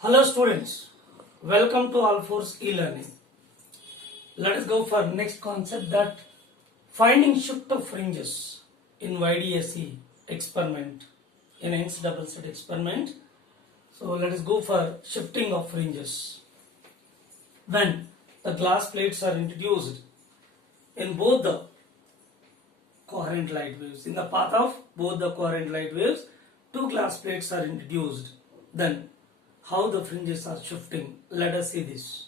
Hello students, welcome to All4 e-learning. Let us go for next concept, that finding shift of fringes in YDSE experiment, in Young's double slit experiment. So let us go for shifting of fringes. When the glass plates are introduced in both the coherent light waves, in the path of both the coherent light waves, two glass plates are introduced, then how the fringes are shifting. Let us see this.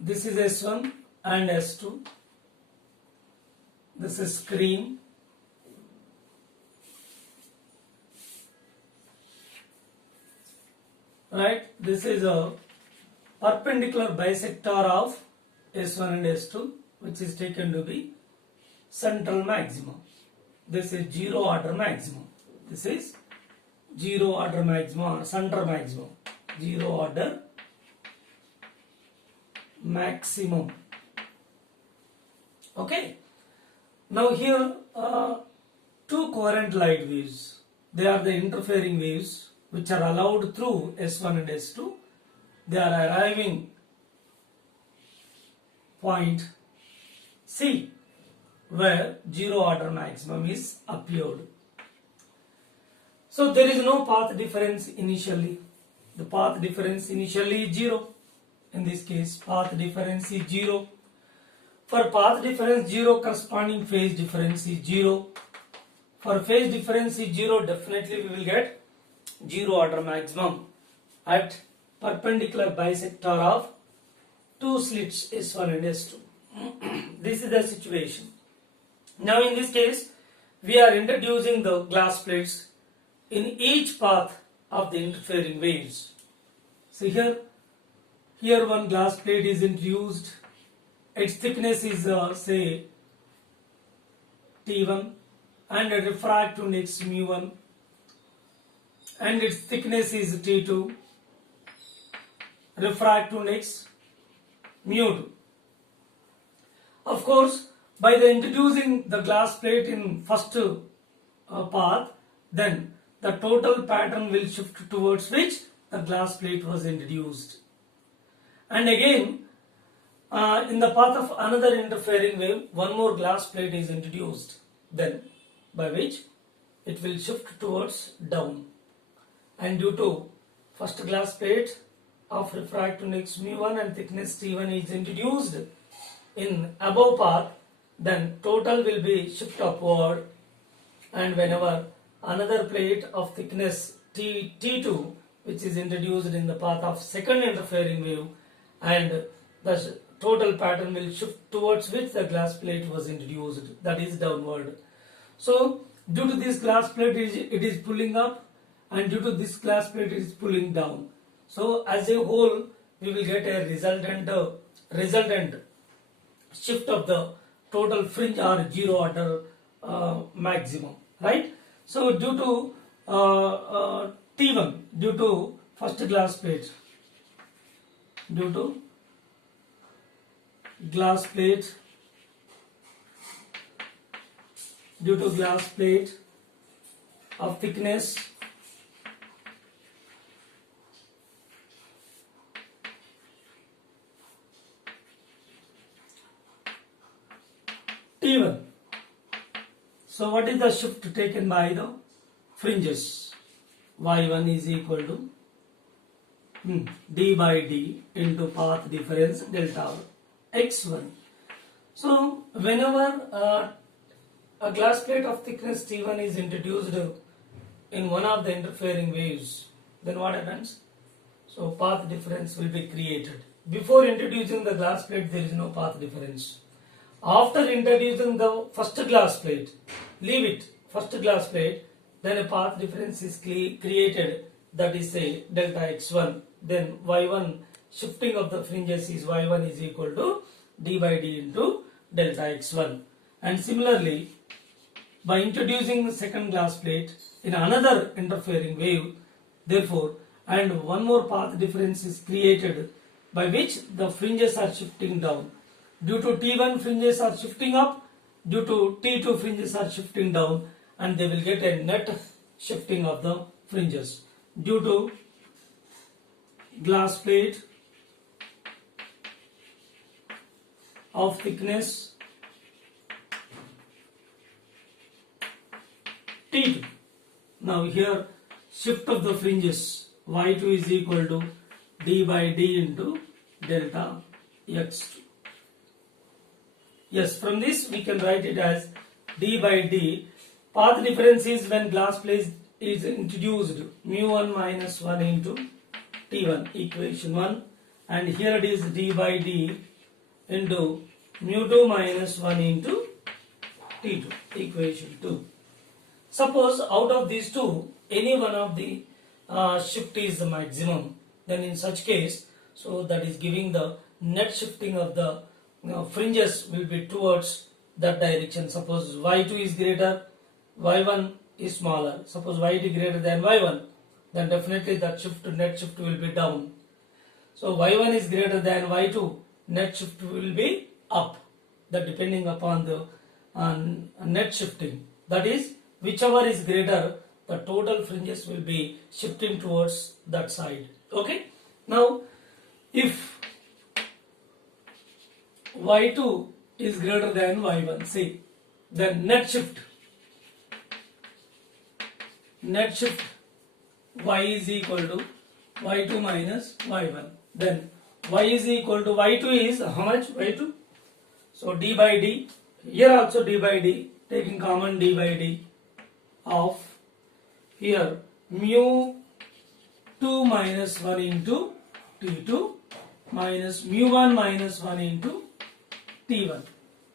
This is S1 and S2. This is screen. Right? This is a perpendicular bisector of S1 and S2, which is taken to be central maximum. This is zero order maximum. This is zero order maximum or center maximum. Zero order maximum. Okay. Now here two coherent light waves. They are the interfering waves which are allowed through S1 and S2. They are arriving point C, where zero order maximum is appeared. So there is no path difference initially. The path difference initially is 0. In this case, path difference is 0. For path difference 0, corresponding phase difference is 0. For phase difference is 0, definitely we will get zero order maximum at perpendicular bisector of two slits S1 and S2. This is the situation. Now in this case, we are introducing the glass plates in each path of the interfering waves. So here one glass plate is introduced. Its thickness is say T1 and a refractive index mu1, and its thickness is T2, refractive index mu2. Of course, by the introducing the glass plate in first path, then the total pattern will shift towards which the glass plate was introduced. And again, in the path of another interfering wave, one more glass plate is introduced, then by which it will shift towards down. And due to first glass plate of refractive index mu1 and thickness T1 is introduced in above path, then total will be shift upward, and whenever another plate of thickness T2 which is introduced in the path of second interfering wave, and the total pattern will shift towards which the glass plate was introduced, that is downward. So due to this glass plate it is pulling up, and due to this glass plate it is pulling down. So as a whole we will get a resultant shift of the total fringe or zero order maximum, right? So due to T1, due to first glass plate, due to glass plate of thickness T1. So what is the shift taken by the fringes? Y1 is equal to d by d into path difference delta x1. So whenever a glass plate of thickness T1 is introduced in one of the interfering waves, then what happens? So path difference will be created. Before introducing the glass plate, there is no path difference. After introducing the first glass plate, leave it, first glass plate, then a path difference is created, that is say delta x1. Then y1, shifting of the fringes is y1 is equal to d by d into delta x1. And similarly, by introducing the second glass plate in another interfering wave, therefore, and one more path difference is created by which the fringes are shifting down. Due to T1 fringes are shifting up, due to T2 fringes are shifting down, and they will get a net shifting of the fringes due to glass plate of thickness T2. Now here shift of the fringes y2 is equal to d by d into delta x2. Yes, from this we can write it as d by d. Path difference is when glass plate is introduced, mu1 minus 1 into T1, equation 1, and here it is d by d into mu2 minus 1 into T2, equation 2. Suppose out of these two, any one of the shift is the maximum, then in such case, so that is giving the net shifting of the fringes will be towards that direction. Suppose y2 is greater, y1 is smaller. Suppose y2 greater than y1, then definitely that net shift will be down. So y1 is greater than y2, net shift will be up. That depending upon the net shifting. That is, whichever is greater, the total fringes will be shifting towards that side. Okay. Now, if y2 is greater than y1, say, then net shift y is equal to y2 minus y1. Then y is equal to y2 is how much? y2. So d by d. Here also d by d. Taking common d by d of here mu 2 minus 1 into T2 minus mu 1 minus 1 into T1.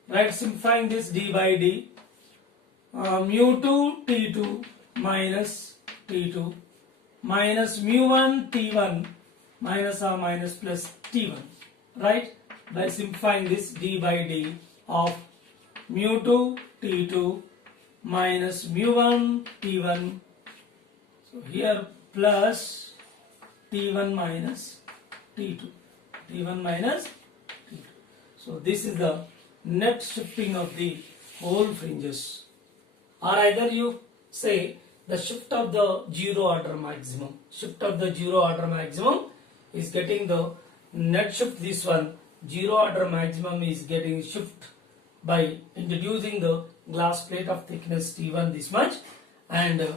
Right, simplifying this d by d, mu 2 T2 minus T2 minus mu 1 T1 minus or minus plus T1. Right, by simplifying this d by d of mu 2 T2 minus mu 1 T1, so here plus T1 minus T2, T1 minus T2. So this is the net shifting of the whole fringes, or either you say the shift of the zero order maximum. Shift of the zero order maximum is getting the net shift. This one zero order maximum is getting shift by introducing the glass plate of thickness T1 this much, and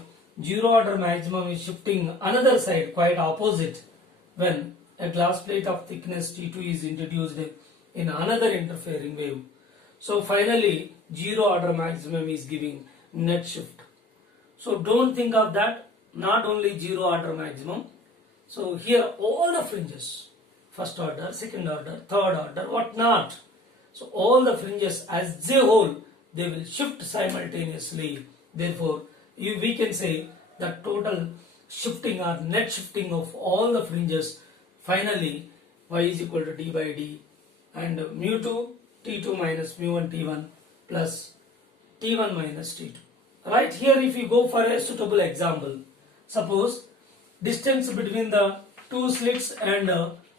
zero order maximum is shifting another side, quite opposite, when a glass plate of thickness T2 is introduced in another interfering wave. So finally zero order maximum is giving net shift. So don't think of that, not only zero order maximum. So here all the fringes, first order, second order, third order, what not. So all the fringes as a whole, they will shift simultaneously. Therefore, we can say that total shifting or net shifting of all the fringes, finally y is equal to d by d and mu 2 T2 minus mu 1 T1 plus T1 minus T2. Right, here if you go for a suitable example, suppose distance between the two slits and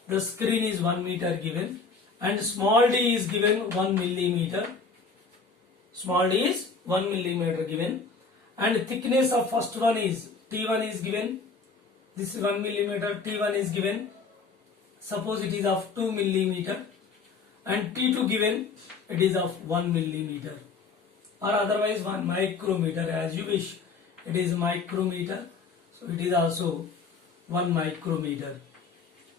the screen is 1 meter given, and small d is given 1 millimeter. Small d is 1 millimeter given, and thickness of first one is T1 is given. This is 1 millimeter. T1 is given. Suppose it is of 2 millimeter, and T2 given, it is of 1 millimeter, or otherwise 1 micrometer, as you wish. It is micrometer, so it is also 1 micrometer.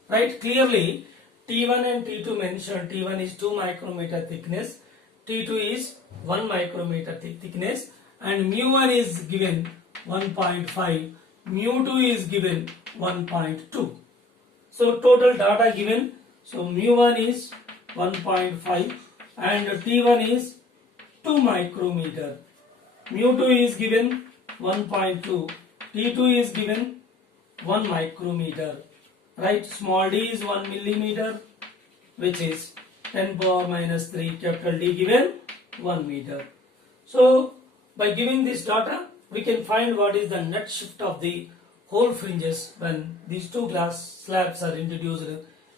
Right, clearly T1 and T2 mentioned. T1 is 2 micrometer thickness, T2 is 1 micrometer thickness, and mu1 is given 1.5, mu2 is given 1.2. So total data given, so mu1 is 1.5 and T1 is 2 micrometer, mu2 is given 1.2, T2 is given 1 micrometer. Right, small d is 1 millimeter, which is 10 power minus 3, capital D given 1 meter. So by giving this data, we can find what is the net shift of the whole fringes when these two glass slabs are introduced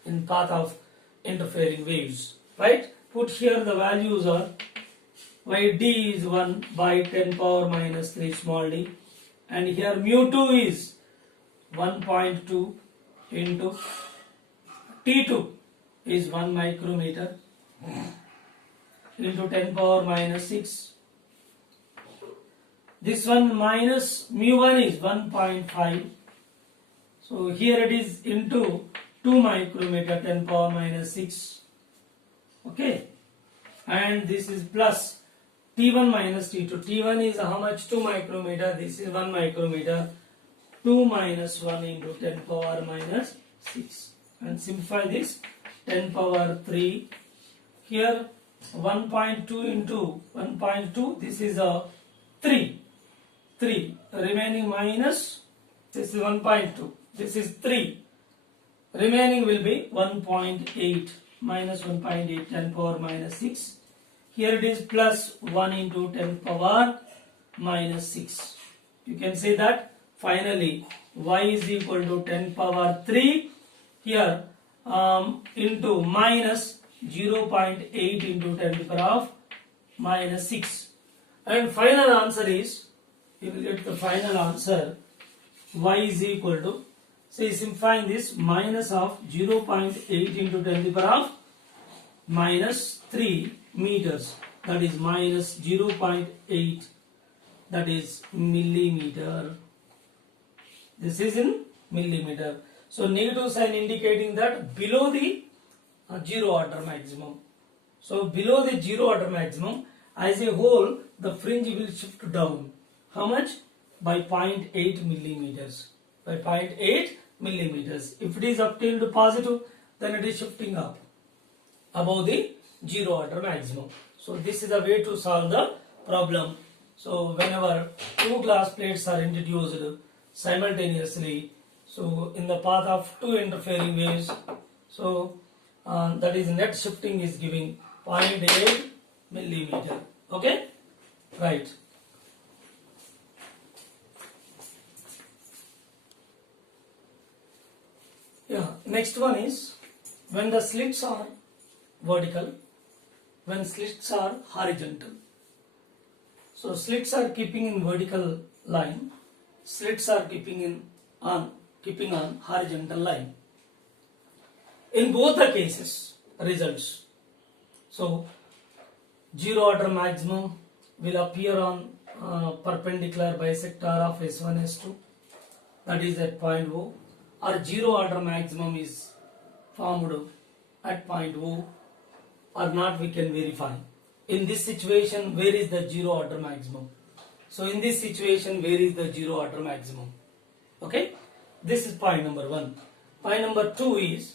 in path of interfering waves. Right, put here the values are why d is 1 by 10 power minus 3 small d, and here mu2 is 1.2 into T2 is 1 micrometer into 10 power minus 6. This one minus mu1 is 1.5. So here it is into 2 micrometer 10 power minus 6. Okay. And this is plus T1 minus T2. T1 is how much? 2 micrometer. This is 1 micrometer. 2 minus 1 into 10 power minus 6. And simplify this. 10 power 3. Here 1.2 into 1.2. This is a 3. 3. Remaining minus. This is 1.2. This is 3. Remaining will be 1.8. Minus 1.8. 10 power minus 6. Here it is plus 1 into 10 power minus 6. You can say that finally y is equal to 10 power 3 here into minus 0.8 into 10 to the power of minus 6. And final answer is, you will get the final answer, y is equal to, say simplifying this, minus of 0.8 into 10 to the power of minus 3 meters, that is minus 0.8, that is millimeter. This is in millimeter. So negative sign indicating that below the zero order maximum. So below the zero order maximum, as a whole, the fringe will shift down. How much? By 0.8 millimeters. By 0.8 millimeters. If it is obtained positive, then it is shifting up above the zero order maximum. So this is a way to solve the problem. So whenever two glass plates are introduced simultaneously, so in the path of two interfering waves, so that is net shifting is giving 0.8 millimeter. Okay, right. Yeah, next one is when the slits are vertical, when slits are horizontal. So slits are keeping in vertical line, slits are keeping on horizontal line. In both the cases, results. So zero order maximum will appear on perpendicular bisector of S1 S2, that is at point O, or zero order maximum is formed at point O or not, we can verify. In this situation, where is the zero order maximum? So in this situation, where is the zero order maximum? Okay, this is point number 1. Point number 2 is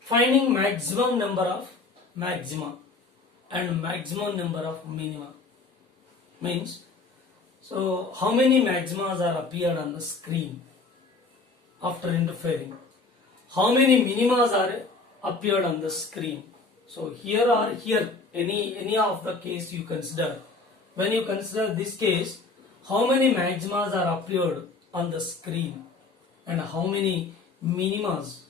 finding maximum number of maxima and maximum number of minima. Means, so how many maximas are appeared on the screen after interfering? How many minimas are appeared on the screen? So here or here, any of the case you consider. When you consider this case, how many maximas are appeared on the screen and how many minimas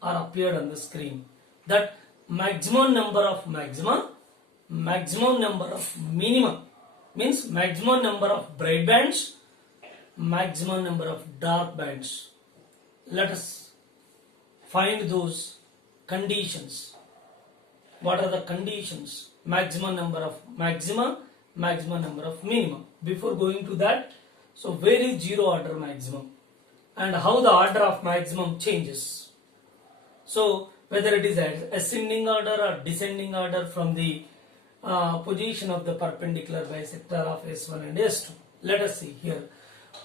are appeared on the screen? That maximum number of maxima, maximum number of minima, means maximum number of bright bands, maximum number of dark bands. Let us find those conditions. What are the conditions? Maximum number of maxima, maximum number of minima. Before going to that, so where is zero order maximum and how the order of maximum changes? So whether it is ascending order or descending order from the position of the perpendicular bisector of S1 and S2. Let us see here.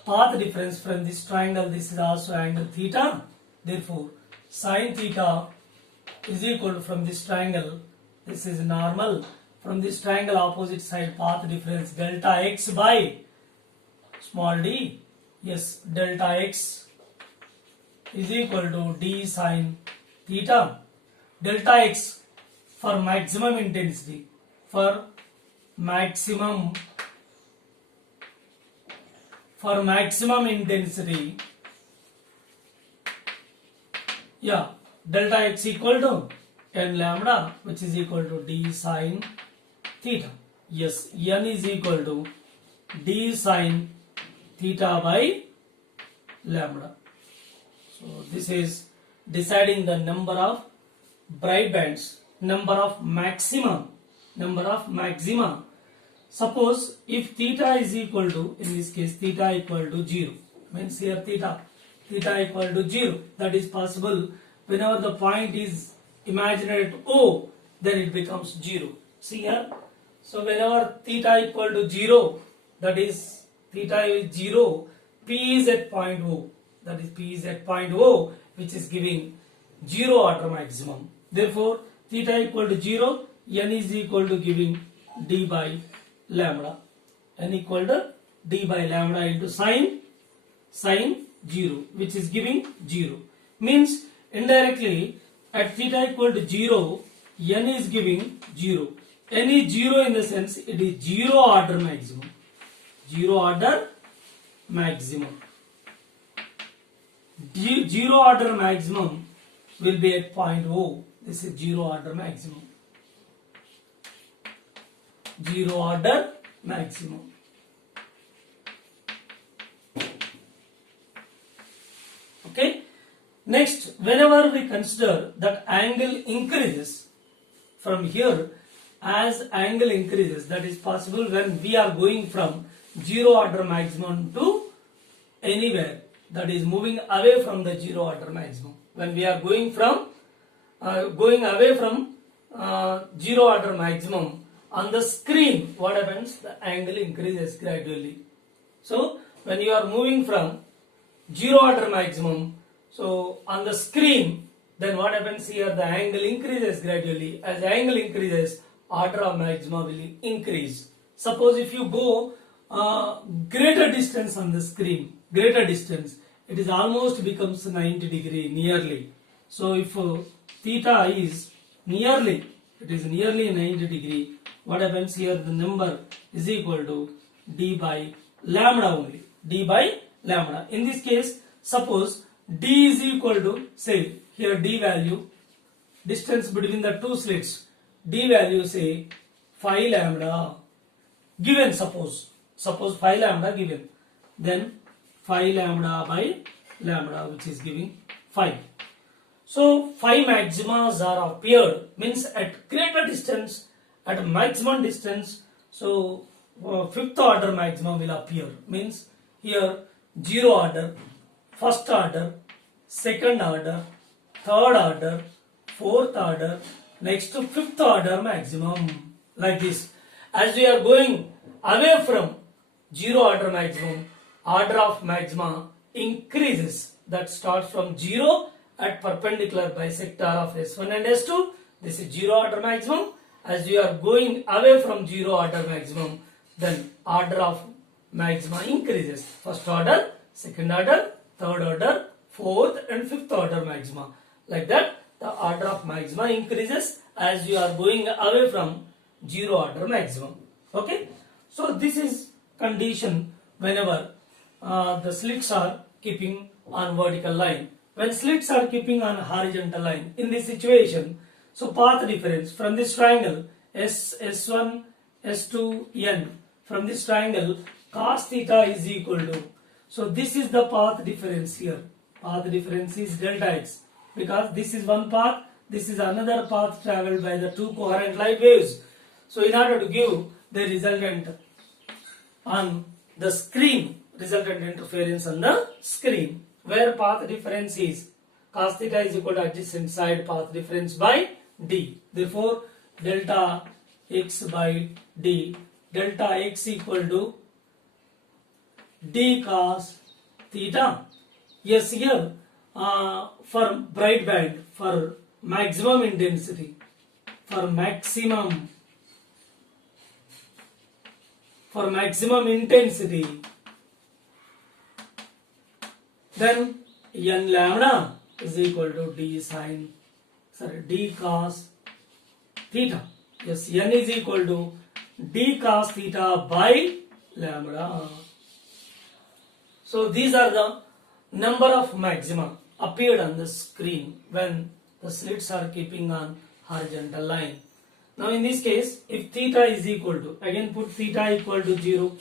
Path difference from this triangle, this is also angle theta. Therefore, sin theta is equal to, from this triangle, this is normal. From this triangle opposite side, path difference delta x by small d. Yes, delta x is equal to d sin theta. Delta x for maximum intensity, for maximum intensity, yeah, delta x equal to n lambda, which is equal to d sin theta. Yes, n is equal to d sine theta by lambda. So this is deciding the number of bright bands, number of maxima. Suppose if theta is equal to, in this case theta equal to 0, means here theta equal to 0, that is possible whenever the point is imaginary at O, then it becomes 0. See here, so whenever theta equal to 0, that is theta is 0, P is at point O, that is P is at point O, which is giving 0 order maximum. Therefore theta equal to 0, n is equal to giving d by lambda, n equal to d by lambda into sine 0, which is giving 0. Means indirectly at theta equal to 0, n is giving 0. N is 0 in the sense it is 0 order maximum. 0 order maximum. 0 order maximum will be at point O. This is 0 order maximum. 0 order maximum. Okay. Next, whenever we consider that angle increases from here, as angle increases, that is possible when we are going from 0 order maximum to anywhere, that is moving away from the 0 order maximum. When we are going away from 0 order maximum, on the screen, what happens? The angle increases gradually. So when you are moving from 0 order maximum, so on the screen, then what happens here? The angle increases gradually. As the angle increases, order of maxima will increase. Suppose if you go greater distance on the screen, greater distance, it is almost becomes 90 degree nearly. So if theta is nearly, it is nearly 90 degree, what happens here? The number is equal to d by lambda only. D by lambda. In this case, suppose d is equal to, say here d value, distance between the two slits, d value say 5 lambda given, suppose 5 lambda given, then 5 lambda by lambda, which is giving 5. So 5 maximas are appeared, means at greater distance, at maximum distance, so fifth order maxima will appear. Means here 0 order, first order, second order, third order, fourth order, next to fifth order maximum, like this. As we are going away from 0 order maximum, order of maxima increases. That starts from 0 at perpendicular bisector of S1 and S2. This is 0 order maximum. As we are going away from 0 order maximum, then order of maxima increases. First order, second order, third order, fourth and fifth order maxima. Like that, the order of maxima increases as you are going away from 0 order maximum. Okay. So this is condition whenever the slits are keeping on vertical line. When slits are keeping on horizontal line, in this situation, so path difference from this triangle S1, S2, N, from this triangle cos theta is equal to, so this is the path difference here. Path difference is delta x, because this is one path, this is another path traveled by the two coherent light waves. So in order to give the resultant on the screen, resultant interference on the screen, where path difference is cos theta is equal to adjacent side path difference by d. Therefore delta x by d, delta x equal to d cos theta. Yes, here for bright band, for maximum intensity, for maximum intensity, then n lambda is equal to d cos theta. Yes, n is equal to d cos theta by lambda. So these are the number of maxima appeared on the screen when the slits are keeping on horizontal line. Now in this case, if theta is equal to, again put theta equal to 0.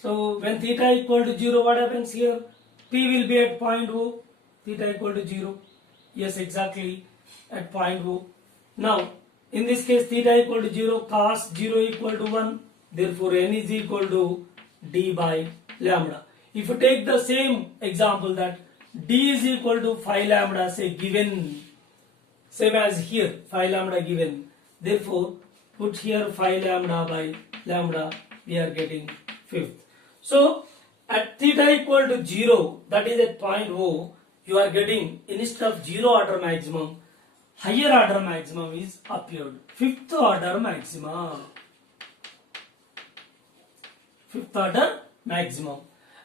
So when theta equal to 0, what happens here? P will be at point O, theta equal to 0. Yes, exactly, at point O. Now, in this case, theta equal to 0, cos 0 equal to 1. Therefore, n is equal to d by lambda. If you take the same example that d is equal to phi lambda, say given, same as here, phi lambda given. Therefore, put here phi lambda by lambda, we are getting fifth. So, at theta equal to 0, that is at point O, you are getting, instead of 0 order maximum, higher order maximum is appeared. Fifth order maximum. Fifth order maximum.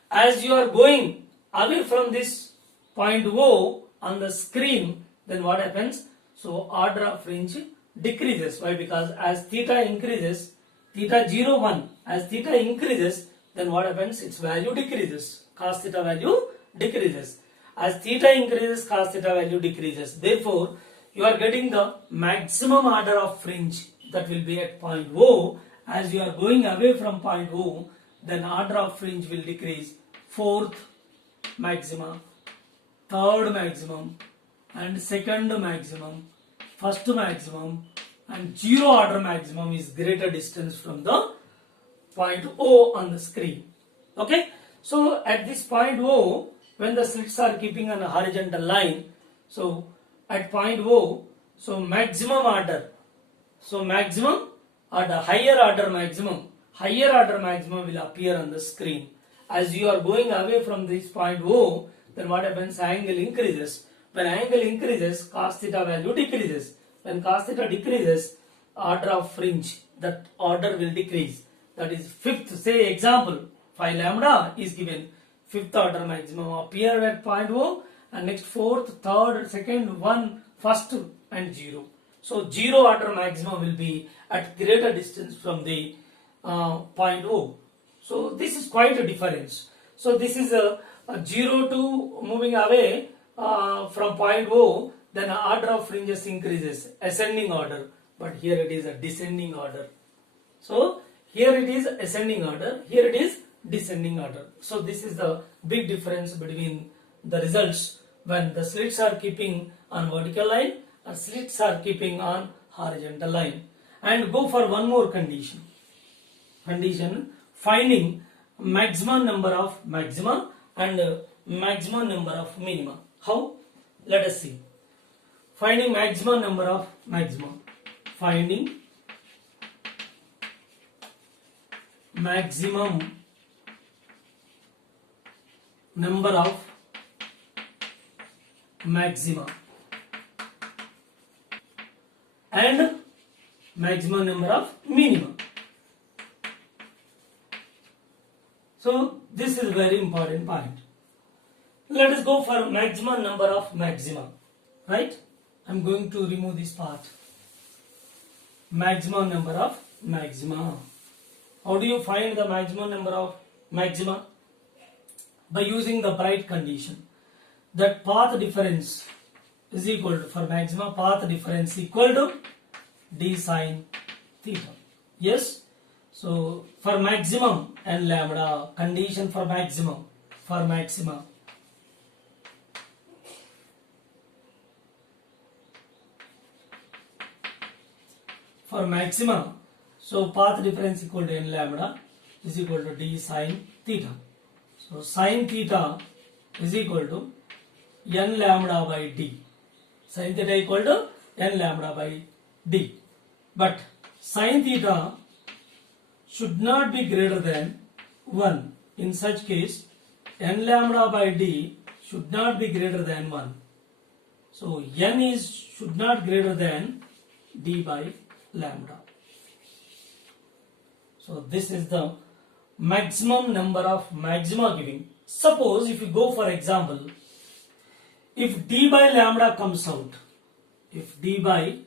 As you are going away from this point O on the screen, then what happens? So order of fringe decreases. Why? Because as theta increases, theta 0, 1, as theta increases, then what happens? Its value decreases. Cos theta value decreases. As theta increases, cos theta value decreases. Therefore, you are getting the maximum order of fringe that will be at point O. As you are going away from point O, then order of fringe will decrease. Fourth maximum, third maximum, and second maximum, first maximum, and 0 order maximum is greater distance from the point O on the screen. Okay, so at this point O, when the slits are keeping on a horizontal line, so at point O, so maximum order, so maximum order, higher order maximum will appear on the screen. As you are going away from this point O, then what happens? Angle increases. When angle increases, cos theta value decreases. When cos theta decreases, order of fringe, that order will decrease. That is fifth, say example, phi lambda is given. Fifth order maximum appear at point O, and next fourth, third, second, 1, first and 0. So 0 order maximum will be at greater distance from the point O. So this is quite a difference. So this is a 0 to moving away from point O, then order of fringes increases, ascending order. But here it is a descending order. So here it is ascending order, here it is descending order. So this is the big difference between the results when the slits are keeping on vertical line or slits are keeping on horizontal line. And go for one more condition. Condition finding maximum number of maxima and maximum number of minima. How? Let us see. Finding maximum number of maxima. Finding maximum number of maxima and maximum number of minima. So this is very important point. Let us go for maximum number of maxima. Right? I am going to remove this part. Maximum number of maxima. How do you find the maximum number of maxima? By using the Bright condition. That path difference is equal to, for maxima, path difference equal to d sine theta. Yes? So for maximum and lambda, condition for maximum, for maxima. For maxima, so path difference equal to n lambda is equal to d sine theta. So sine theta is equal to n lambda by d. Sine theta equal to n lambda by d. But sine theta should not be greater than 1. In such case, n lambda by d should not be greater than 1. So n should not greater than d by lambda. So this is the maximum number of maxima giving. Suppose if you go for example, if d by lambda comes out, if d by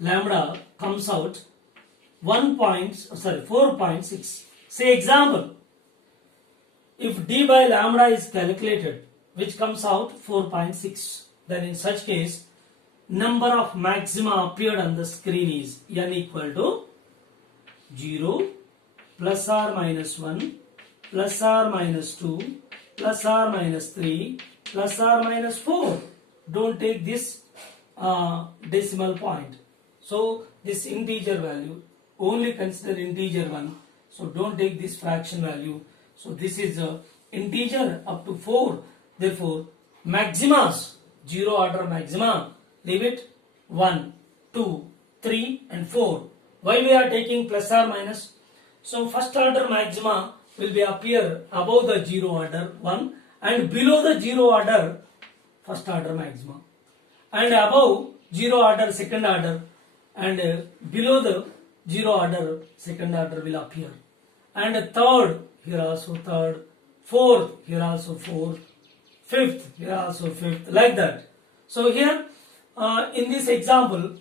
lambda comes out 4.6. Say example, if d by lambda is calculated, which comes out 4.6, then in such case, number of maxima appeared on the screen is n equal to 0, plus or minus 1, plus or minus 2, plus or minus 3, plus or minus 4. Don't take this decimal point. So this integer value, only consider integer one. So don't take this fraction value. So this is a integer up to 4. Therefore, maximas, 0 order maxima, leave it 1, 2, 3 and 4. Why we are taking plus or minus? So first order maxima will be appear above the 0 order 1 and below the 0 order first order maxima, and above 0 order second order and below the 0 order second order will appear, and third here also third, fourth here also fourth, fifth here also fifth, like that. So here in this example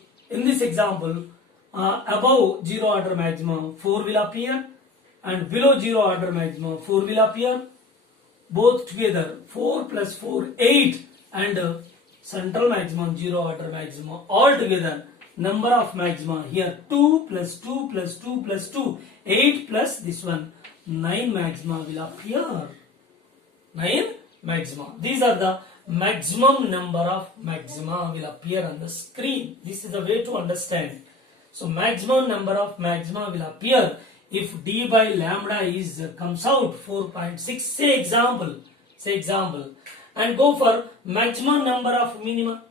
above 0 order maximum 4 will appear and below 0 order maximum 4 will appear, both together 4 plus 4 8, and central maximum 0 order maximum all together number of maxima here 2 plus 2 plus 2 plus 2 8 plus this one 9 maxima will appear. 9 maxima. These are the maximum number of maxima will appear on the screen. This is the way to understand. So maximum number of maxima will appear if d by lambda is comes out 4.6. Say example, and go for maximum number of minima.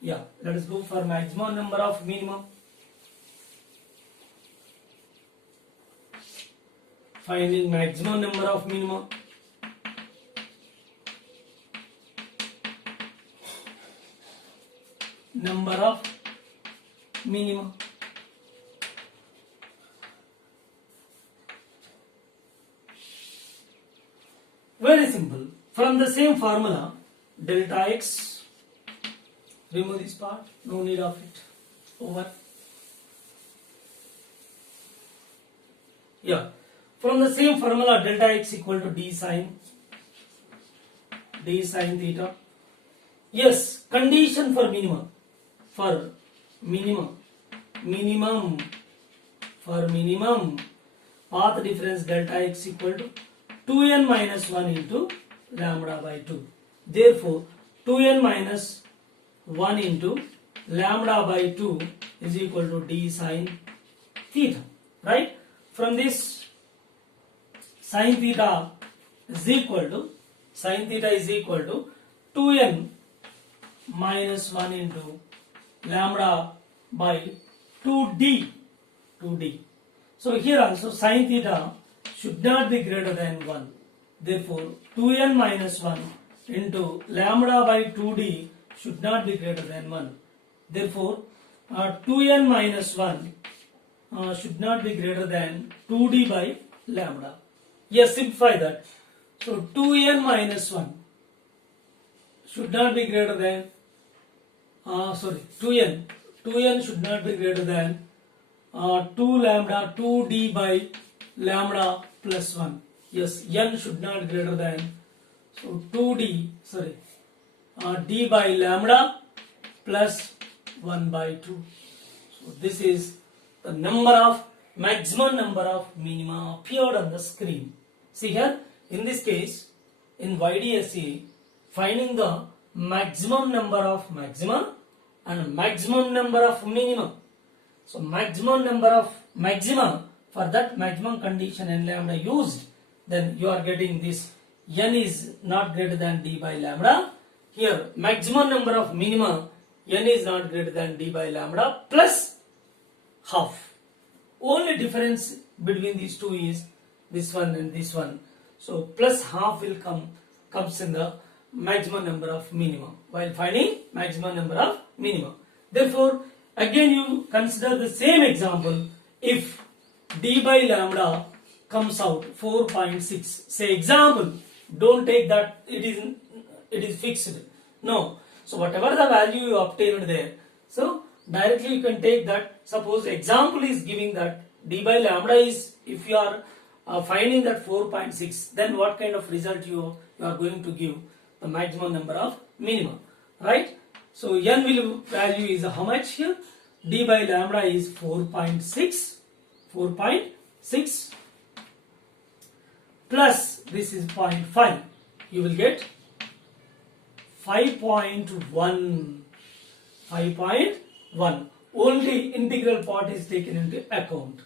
Yeah, let us go for maximum number of minimum. Finding maximum number of minimum. Number of minimum. Very simple. From the same formula, delta x, remove this part, no need of it, over. Yeah, from the same formula, delta x equal to d sine theta. Yes, condition for minimum. For minimum, path difference delta x equal to 2n minus 1 into lambda by 2. Therefore, 2n minus 1 into lambda by 2 is equal to d sine theta. Right? From this, sine theta is equal to 2n minus 1 into lambda by 2d. So here also sine theta should not be greater than 1. Therefore, 2n minus 1 into lambda by 2d should not be greater than 1. Therefore, 2n minus 1 should not be greater than 2d by lambda. Yes, simplify that. So 2n minus 1 should not be greater than 2n should not be greater than 2d by lambda plus 1. Yes, n should not greater than, so d by lambda plus 1 by 2. So this is the maximum number of minima appeared on the screen. See here, in this case, in YDSE, finding the maximum number of maxima and maximum number of minimum. So maximum number of maxima, for that maximum condition n lambda used, then you are getting this n is not greater than d by lambda. Here maximum number of minima, n is not greater than d by lambda plus half. Only difference between these two is this one and this one. So plus half will comes in the maximum number of minima while finding maximum number of minima. Therefore, again you consider the same example. If d by lambda comes out 4.6, say example, don't take that it is fixed. No. So whatever the value you obtained there, so directly you can take that. Suppose example is giving that d by lambda is, if you are finding that 4.6, then what kind of result you are going to give? The maximum number of minima, right? So n value is how much here? D by lambda is 4.6. 4.6 plus this is 0.5. You will get 5.1. 5.1. Only integral part is taken into account.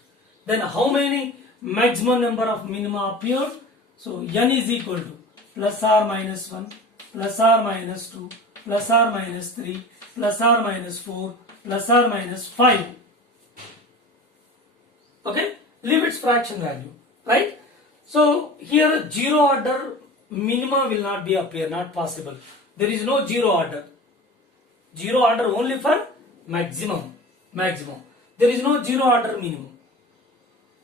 Then how many maximum number of minima appeared? So n is equal to plus or minus 1, plus or minus 2, plus or minus 3, plus or minus 4, plus or minus 5. Okay, leave its fraction value, right? So here zero order minima will not be appear, not possible. There is no zero order. Zero order only for maximum. There is no zero order minimum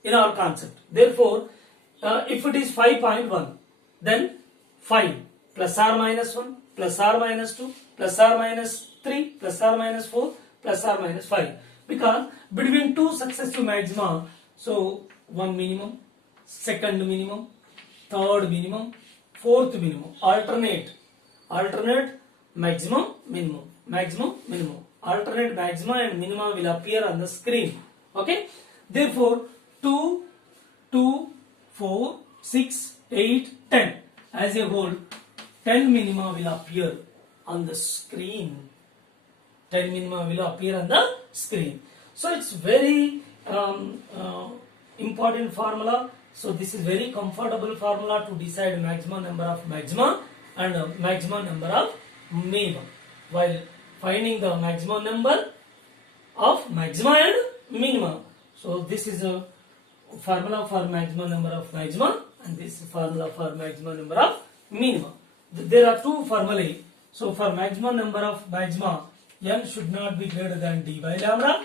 in our concept. Therefore, if it is 5.1, then 5 plus or minus 1, plus or minus 2, plus or minus 3, plus or minus 4, plus or minus 5. Because between two successive maxima, so one minimum, second minimum, third minimum, fourth minimum, alternate maximum, minimum, alternate maxima and minima will appear on the screen. Okay, therefore 2, 2, 4, 6, 8, 10 as a whole, 10 minima will appear on the screen. 10 minima will appear on the screen. So it's very important formula. So this is very comfortable formula to decide maximum number of maxima and maximum number of minima while finding the maximum number of maxima and minima. So this is a formula for maximum number of maxima and this is formula for maximum number of minima. There are two formulae. So for maximum number of maxima, n should not be greater than d by lambda.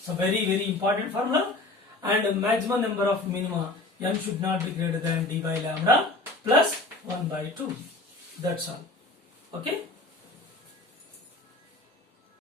So very important formula. And maximum number of minima, n should not be greater than d by lambda plus 1 by 2. That's all. Okay.